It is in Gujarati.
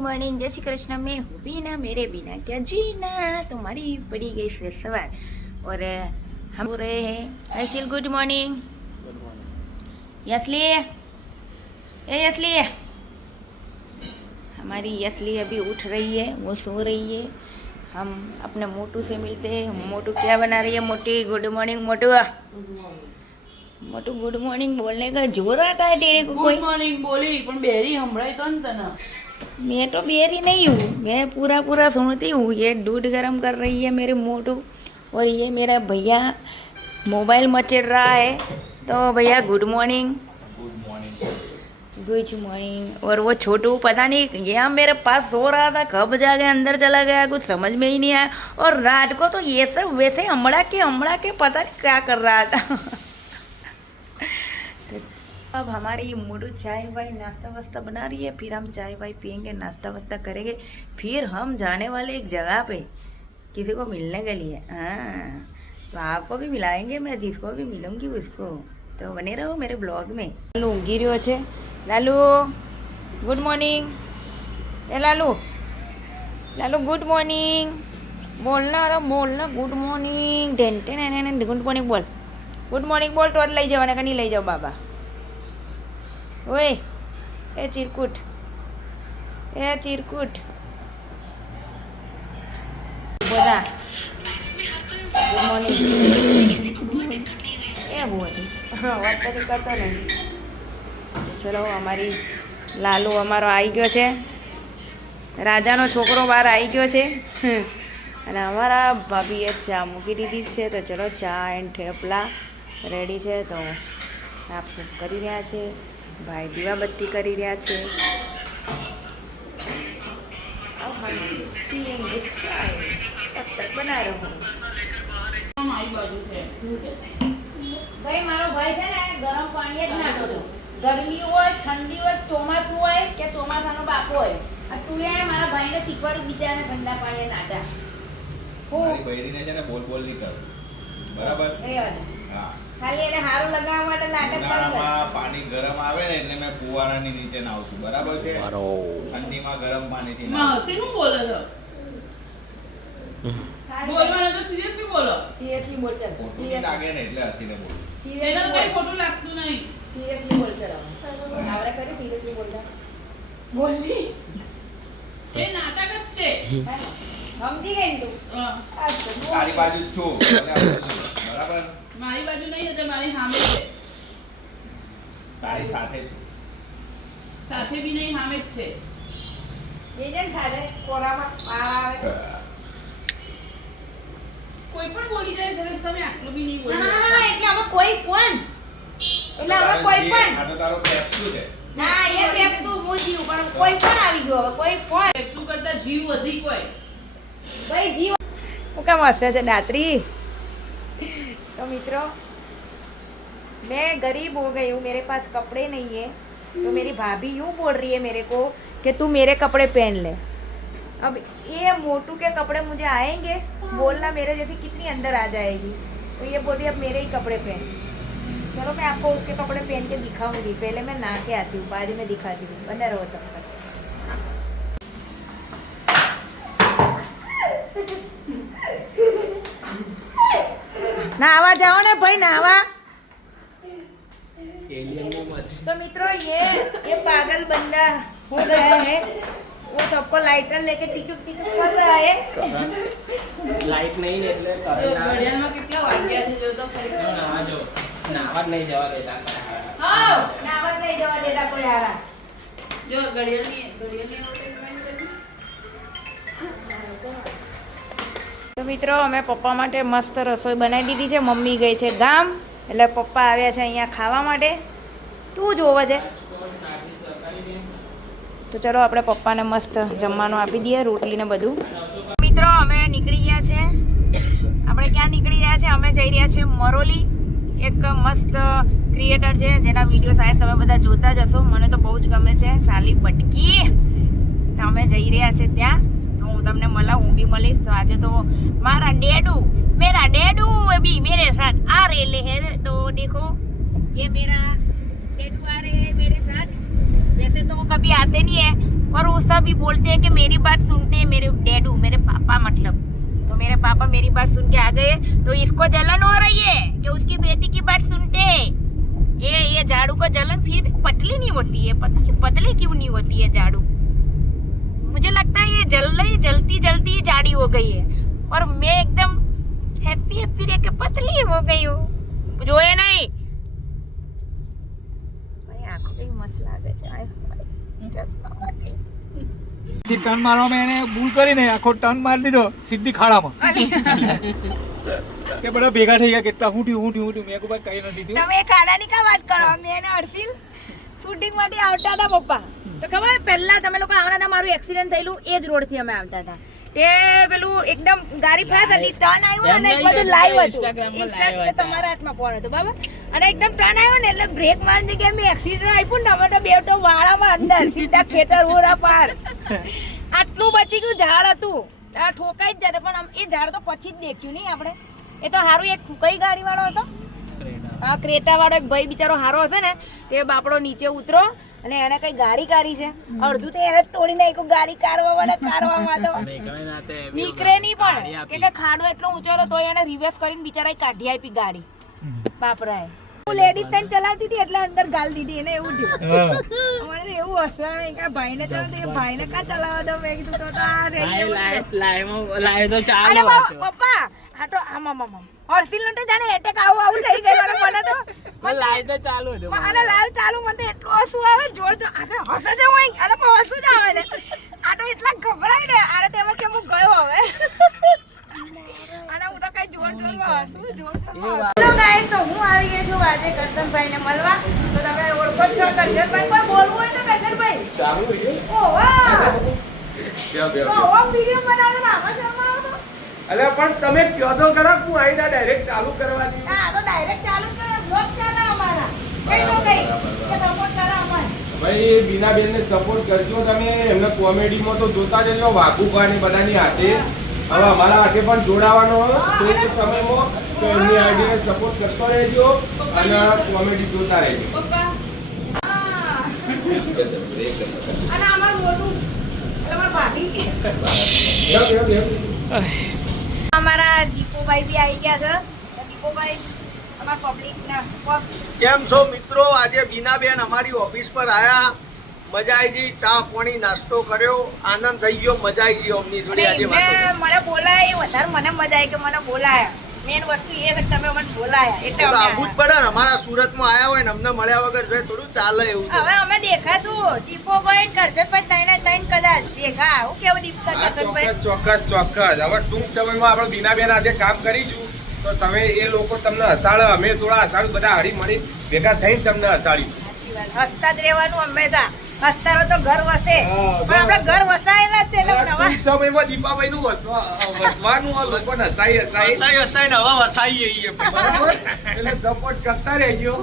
मॉर्निंग जय श्री कृष्ण। मैं हूँ बीना, मेरे बिना क्या जीना। तुम्हारी पड़ी गई फिर सवार और हम हो रहे हैं ऐशिल। Good morning यसली। ए यसली, हमारी यसली अभी उठ रही है, वो सो रही है। हम अपने मोटू से मिलते हैं। मोटू क्या बना रही है? मोटी गुड मॉर्निंग। मोटू मोटू गुड मॉर्निंग बोलने का जोर आता है तेरे को? गुड मॉर्निंग बोली पण बेरी हंभळाई तो ने तने। मैं तो बेरी नहीं हूँ, मैं पूरा सुनती हूँ। ये दूध गर्म कर रही है मेरे मोटू, और ये मेरा भैया मोबाइल मचेड़ रहा है। तो भैया गुड मॉर्निंग। Good morning. और वो छोटू पता नहीं यहाँ मेरे पास सो रहा था, कब जाके अंदर चला गया, कुछ समझ में ही नहीं आया। और रात को तो ये सब वैसे अमड़ा के पता नहीं क्या कर रहा था। अब हमारी ये मोटू चाय वाय नाश्ता वास्ता बना रही है, फिर हम चाय वाय पियेंगे, नाश्ता वास्ता करेंगे, फिर हम जाने वाले एक जगह पे किसी को मिलने के लिए। हाँ, तो आपको भी मिलाएंगे, मैं जिसको भी मिलूंगी उसको। तो बने रहो मेरे ब्लॉग में। लालू ઊંઘી રહ્યો છે। Lalu good morning. ए लालू, लालू गुड मॉर्निंग बोलना। अरे बोलना गुड मॉर्निंग। टेंटे गुड मॉर्निंग बोल। गुड मॉर्निंग बोल तो લઈ જવાના કે નહીં લઈ જાઓ બાબા? ઓય એ ચીરકુટ, એ ચીરકુટ બોલા ગુડ મોર્નિંગ। એ બોલ વાત તો નહીં કરતો ને। ચલો અમારી લાલુ અમારો આવી ગયો છે, રાજાનો છોકરો બહાર આવી ગયો છે। અને અમારા ભાભીએ ચા મૂકી દીધી છે। તો ચલો ચા એન્ડ થેપલા રેડી છે। તો સાફ સૂફ કરી રહ્યા છે, ભાઈ દીવાબત્તી કરી રહ્યા છે। બના રહો મારી બાજુ છે ભાઈ। મારો ભાઈ છે ને ગરમ પાણી જ નાખો છો, ગરમી હોય ઠંડી હોય ચોમાસું હોય કે ચોમાસાનો બાપો હોય, આ તું એ મારા ભાઈને શીખવાડું બિચારાને ઠંડા પાણી નાટા। મારી બૈરીને છે ને બોલ નહીં કર, બરાબર? હા, ખાલી એને હારું લગાવવા માટે નાટક કરી ઉનાળામાં પાણી ગરમ આવે ને એટલે મેં ફુવારાની નીચે નાવું છું, બરાબર છે? ઠંડીમાં ગરમ પાણીથી માં નાવું। હસી નું બોલે છે? બોલવાનો તો સિરિયસલી બોલો। સિરિયસલી બોલ ચાલ, ખોટું લાગે ને એટલે હસીને બોલ। એના કઈ ખોટું લાગતું નહીં। સિરિયસલી બોલ ચાલ। આવડે કરી સિરિયસલી બોલતા બોલની એ નાટક જ છે। સમજી ગઈ ને તું? હા, તારી બાજુ જ છું, બરાબર? મારી બાજુ નહીં એટલે મારી સામે છે, તારી સાથે છું। સાથે બી નહીં સામે જ છે। એજન થાજે કોરામાં આવે કોઈ પણ બોલી જાય સરસ, તમે આટલું બી નહીં બોલો। ના એટલે હવે કોઈ પણ એટલે હવે કોઈ પણ આ તો તારો પેપ્સુ છે। ના એ પેપ તું હું જીવ પણ કોઈ પણ આવી ગયો હવે કોઈ પણ એટલું કરતા જીવ વધી કોઈ। ભાઈ જીવ હું કામ હસે છે દાત્રી। तो मित्रों मैं गरीब हो गई हूँ, मेरे पास कपड़े नहीं है, तो मेरी भाभी यूँ बोल रही है मेरे को कि तू मेरे कपड़े पहन ले। अब ये मोटू के कपड़े मुझे आएंगे, बोलना मेरे जैसी कितनी अंदर आ जाएगी। तो ये बोल रही अब मेरे ही कपड़े पहन। चलो मैं आपको उसके कपड़े पहन के दिखाऊंगी, पहले मैं नहा के आती हूँ, बाद में दिखाती हूँ। बना रहो तब तक। नहावा जाओ ना भाई, नहावा। तो मित्रों ये पागल बंदा हो गया है, वो सबको लाइटर लेके टीचुक कर रहा है। લાઈટ નહીં ને એટલે જો કરંટ આવે। ઘડિયાળમાં કેટલા વાગ્યા છે જો તો ખરી। નાવા જો નાવા જ નહીં જવા દેતા। हाँ नहावा नहीं जवा देता कोई हारा। જો ઘડિયાળની advertisement કરી। તો મિત્રો અમે પપ્પા માટે મસ્ત રસોઈ બનાવી દીધી છે। મમ્મી ગઈ છે ગામ, એટલે પપ્પા આવ્યા છે અહીંયા ખાવા માટે। તું જોવે છે તો ચલો આપણે પપ્પાને મસ્ત જમવાનું આપી દઈએ, રોટલી ને બધું। મિત્રો અમે નીકળી ગયા છે, આપણે ક્યાં નીકળી રહ્યા છે? અમે જઈ રહ્યા છીએ મરોલી। એક મસ્ત ક્રિએટર છે જેના વિડીયો શાયદ તમે બધા જોતા જ હશો, મને તો બહુ જ ગમે છે, સાલી બટકી। તો અમે જઈ રહ્યા છે ત્યાં, तो હું તમને મળા, હું भी મળીશ। तो આજે तो મારા ડેडू, मेरा डैडू अभी मेरे साथ आ रहे हैं। तो देखो ये मेरा डैडू आ रहे हैं मेरे साथ। वैसे तो वो कभी आते नहीं है, और वो सब भी बोलते हैं कि मेरी बात सुनते हैं मेरे डैडू मेरे पापा मतलब तो मेरे पापा मेरी बात सुन के आ गए तो इसको जलन हो रही है कि उसकी बेटी की बात सुनते हैं ये झाड़ू को जलन फिर भी पतली नहीं होती है पता नहीं पतली क्यों नहीं होती है झाड़ू मुझे लगता है ये जलती जलती झाड़ी हो गई है और मैं एकदम हैप्पी रह के पतली हो गई हूँ जो है नहीं आंखों पे मस्त लागे છે ટર્ન મારવામાં એને ભૂલ કરીને આખો ટર્ન મારી દીધો સીધી ખાડામાં કે બધા ભેગા થઈ ગયા કેટલા ઊંઠી મેં કોઈ કઈ નથી થયું તમે ખાડાની કા વાત કરો મેં અને હર્ષિલ શૂટિંગ માટે આવતા હતા પપ્પા તો ખબર પહેલા તમે લોકો આવવાના હતા મારું એક્સિડન્ટ થયેલું એ જ રોડ થી અમે આવતા હતા તે પેલું એકદમ ગાડી ફાસ્ટ હતી ટર્ન આવ્યું અને બધું લાઈવ હતું ઇન્સ્ટાગ્રામ તમારા હાથમાં ફોન હતો બરાબર અને એકદમ ટર્ન આવ્યો ને એટલે બ્રેક મારવાની જગ્યાએ મેં એક્સિડન્ટ આપ્યું ને અમે તો બે તો વાળામાં અંદર સીધા ખેતર ઓરા પાર આટલું બચી ગયું ઝાડ હતું આ ઠોકાઈ જ જશે પણ એ ઝાડ તો પછી જ દેખ્યું નહીં આપણે એ તો સારું એક કઈ ગાડી વાળો હતો હા ક્રેટા વાળો એક ભાઈ બિચારો હારો હશે ને તે બાપડો નીચે ઉતરો અને એને કઈ ગાડી કાઢી છે અડધું તો એને જ તોડી નાખ્યું ગાડી કાઢવામાં તો નીકળે નહીં પણ કે ખાડો એટલો ઊંચો હતો તો એને રિવર્સ કરીને બિચારા કાઢી આપી ગાડી બાપરાએ હું લેડીઝ ટાઈમ ચલાવતી હતી એટલે અંદર ગાલ દીધી એને એવું થયું મને એવું હશે કે ભાઈને ચલાવતો એ ભાઈને કા ચલાવવા દો મેં કીધું તો આ લાઈવ તો ચાલુ અરે પપ્પા હા તો આમ હર્ષિલ નો તો જાણે એટેક આવું થઈ ગયું મને તો લાઈવ તો ચાલુ હતું અને લાઈવ ચાલુ મને એટલું હસવું આવે જોર તો આખે હસે જ હોય અને હસવું જ આવે ને આ તો એટલા ગભરાય ને આને તેમાં કે હું ગયો હવે અને હું તો કઈ જોરમાં હસું હેલો ગાઈસ તો હું આવી ગઈ છું આજે કરશનભાઈને મળવા તો તમે ઓળખો છો કરશનભાઈ કોઈ બોલવું હોય તો કરશનભાઈ ચાલુ વિડિયો ઓ વાહ ઓહો વિડિયો બનાવવાનો આમાં શર્મા આવતો અલે પણ તમે કયો તો ખરા હું આઈડા ડાયરેક્ટ ચાલુ કરવાની હા તો ડાયરેક્ટ ચાલુ કરો બ્લોગ ચાલે અમારા કઈ તો કઈ કે સપોર્ટ કરો અમારે ભાઈ બીનાબેન ને સપોર્ટ કરજો તમે એમને કોમેડીમાં તો જોતા જજો વાઘુભા ને બધાની હાથે હવે અમારા હાથે પણ જોડાવાનો ટૂંક સમયમાં તો એમની આઈડીને સપોર્ટ કરતો રહેજો અને કોમેડી જોતા રહેજો પપ્પા અને અમાર મોટું અમાર ભાભી અમારા દીપોભાઈ બી આવી ગયા છે દીપોભાઈ અમાર પબ્લિક ના કેમ છો મિત્રો આજે બીનાબેન અમારી ઓફિસ પર આયા મજા આવી ગઈ ચા પાણી નાસ્તો કર્યો આનંદ થઈ ગયો મજા આવી ગઈ અમની જોડે આજે વાતો મને બોલાય એ વધારે મને મજા આવી કે મને બોલાયા મેન વસ્તુ એ છે કે તમે મને બોલાયા એટલે અમે આવું જ પડે ને અમારા સુરતમાં આયા હોય ને અમને મળ્યા વગર જોઈએ થોડું ચાલે એવું છે. હવે અમે દેખાશું દીપોભાઈ ને કરશનભાઈ તઈને તઈને કદાચ દેખા હું કેવું કરશનભાઈ ચોક્કસ હવે ટૂંક સમયમાં આપણે બીનાબેન આજે કામ કરીશું તો તમે એ લોકો તમને હસાડે અમે થોડા હસાડ બધા હળી મળી ભેગા થઈને તમને હસાડીશું હસતા જ રહેવાનું હંમેશા હસતા રહો તો ઘર વસે પણ આપણે ઘર વસાયેલા જ છે એટલે નવા ટૂંક સમયમાં દીપાભાઈ નું વસવાનું આ લોકોને હસાઈ હસાઈ ને હવે વસાઈ જઈએ બરાબર એટલે સપોર્ટ કરતા રહેજો